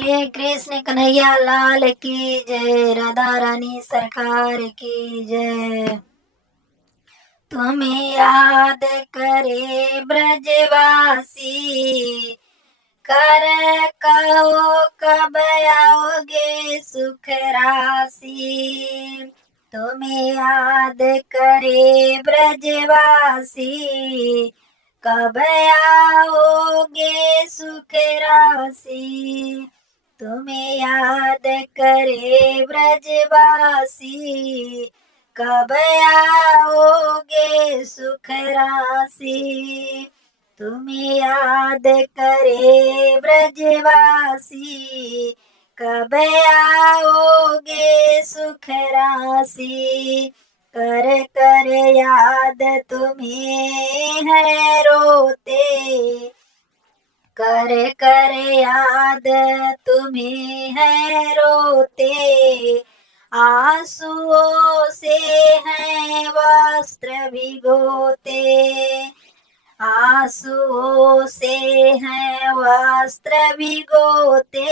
बोलिए कृष्ण कन्हैया लाल की जय, राधा रानी सरकार की जय। तुम्हें याद करे ब्रजवासी, कर कहो कब आओगे सुख राशि। तुम्हें याद करे ब्रजवासी, कब आओगे सुख राशि। तुम्हें याद करे ब्रजवासी, कब आओगे सुख राशि। तुम्हें याद करे ब्रजवासी, कब आओगे सुख राशि। कर कर याद तुम्हें है रोते, कर कर याद तुम्हें है रोते। आंसुओं से है वस्त्र भिगोते, आंसुओं से है वस्त्र भिगोते।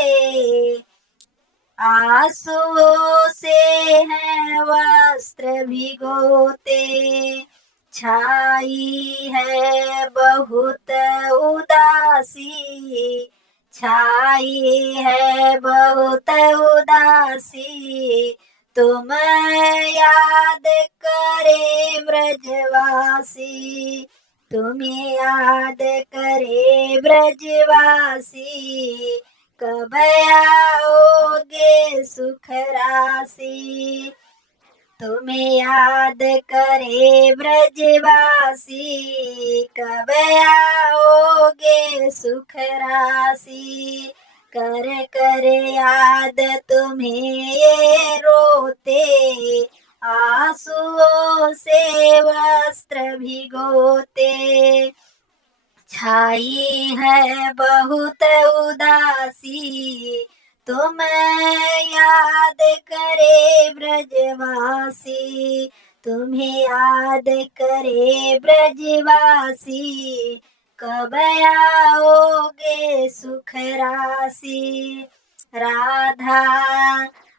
आंसुओं से है वस्त्र भिगोते। छाई है बहुत उदासी, छाई है बहुत उदासी। तुम याद करे ब्रजवासी, तुम्हें याद करे ब्रजवासी। कब आओगे सुख राशि। तुम्हें याद करे ब्रजवासी, कब आओगे सुख राशि। कर कर याद तुम्हें ये रोते, आंसुओं से वस्त्र भिगोते। छाई है बहुत उदासी, तुम याद करे ब्रजवासी। तुम्हें याद करे ब्रजवासी, कब आओगे सुख राशि। राधा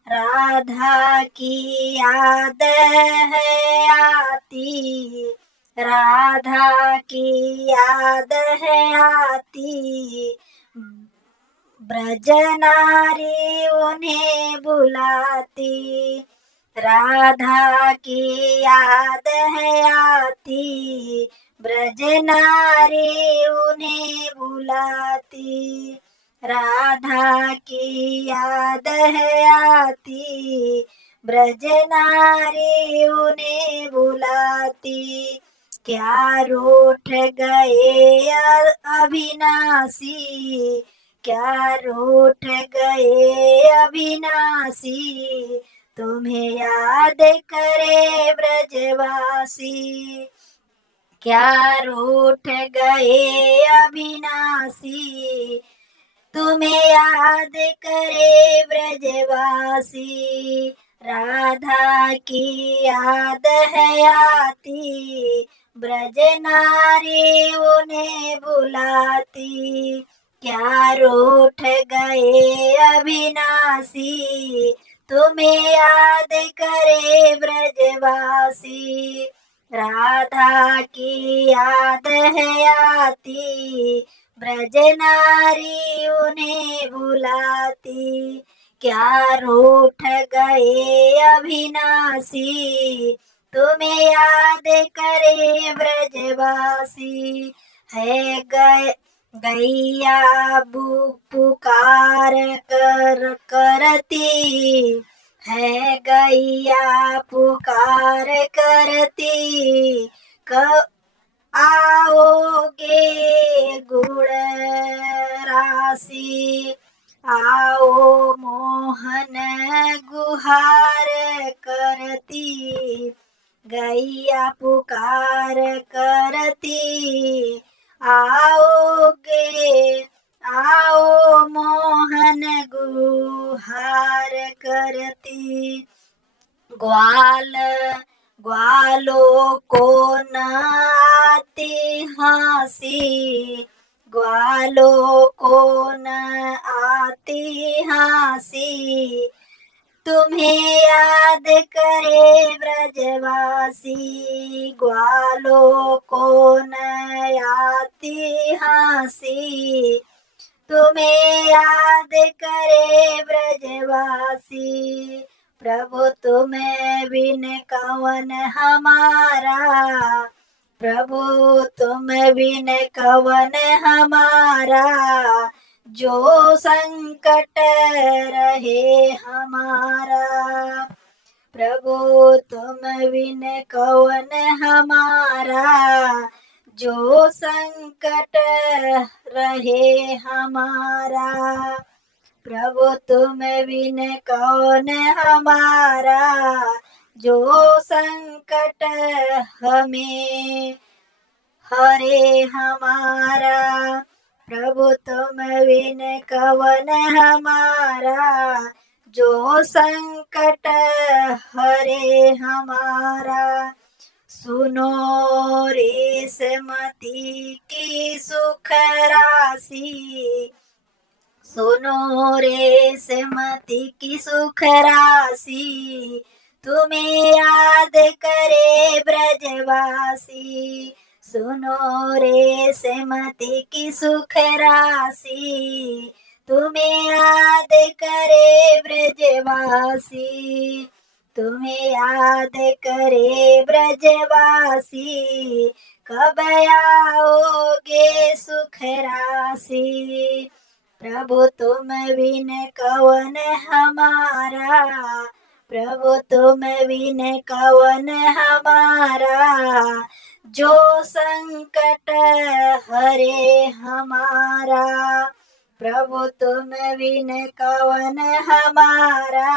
राधा की याद है आती, राधा की याद है आती। ब्रज नारी उन्हें बुलाती, राधा की याद है आती। ब्रज नारी उन्हें बुलाती, राधा की याद है आती। ब्रज नारी उन्हें बुलाती। क्या रूठ गए अविनाशी, क्या रूठ गए अविनाशी। तुम्हें याद करे ब्रजवासी, क्या रूठ गए अविनाशी। तुम्हें याद करे ब्रजवासी। राधा की याद है आती, ब्रज नारी उन्हें बुलाती। क्या रूठ गए अविनाशी, तुम्हें याद करे ब्रजवासी। राधा की याद है आती, ब्रज नारी उन्हें बुलाती। क्या रूठ गए अविनाशी, तुम्हें याद करे ब्रजवासी। है गैया पुकार कर करती, है गैया पुकार करती। आओगे गुण राशि, आओ मोहन गुहार करती। गैया पुकार करती, आओगे आओ मोहन गुहार करती। ग्वाल ग्वालों को न आती हंसी, ग्वालों को न आती हंसी, तुम्हें याद करे ब्रजवासी। ग्वालों को न आती हंसी, तुम्हें याद करे ब्रजवासी। प्रभु तुम्हें बिन कवन हमारा, प्रभु तुम बिन कवन हमारा, जो संकट रहे हमारा। प्रभु तुम बिन कवन हमारा, जो संकट रहे हमारा। प्रभु तुम बिन कौन हमारा, जो संकट हमें हरे हमारा। प्रभु तुम बिन कवन हमारा, जो संकट हरे हमारा। सुनो रे सुमति की सुख राशि, सुनो रे सुमति की सुख राशि, तुम्हें याद करे ब्रजवासी। सुनो रे सुमति की सुख राशि, तुम्हें याद करे ब्रजवासी। तुम्हें याद करे ब्रजवासी, कब आओगे सुख राशि। प्रभु तुम बिन कवन हमारा, प्रभु तुम बिन कवन हमारा, जो संकट हरे हमारा। प्रभु तुम बिन कवन हमारा,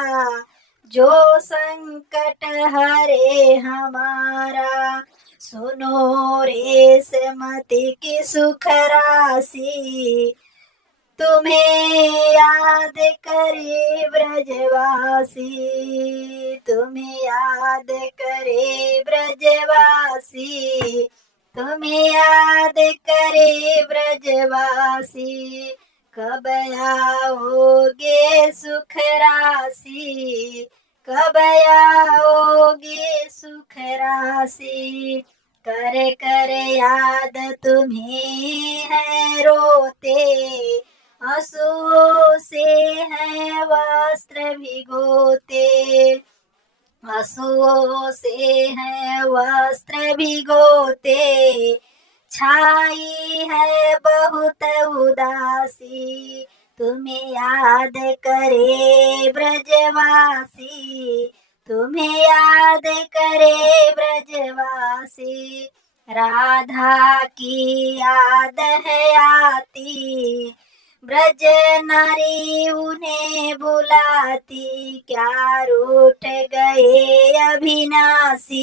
जो संकट हरे हमारा। सुनो रे सुमति की सुख राशि, तुम्हें याद करे ब्रजवासी। तुम्हें याद करे ब्रजवासी, तुम्हें याद करे ब्रजवासी, कब आओगे सुख राशि। कब आओगे सुख राशि, कर कर याद तुम्हें है रोते, आंसुओं से है वस्त्र भिगोते। आंसुओं से है वस्त्र भिगोते, छाई है बहुत उदासी। तुम्हें याद करे ब्रजवासी, तुम्हें याद करे ब्रजवासी। राधा की याद है आती, ब्रज नारी उन्हें बुलाती। क्या रूठ गए अविनाशी,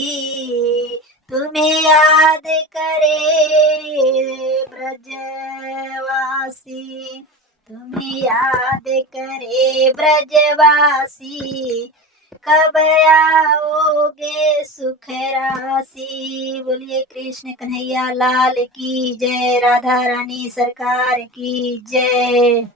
तुम्हें याद करे ब्रजवासी। तुम्हें याद करे ब्रजवासी, कब आओगे सुख राशि। बोलिए कृष्ण कन्हैया लाल की जय, राधा रानी सरकार की जय।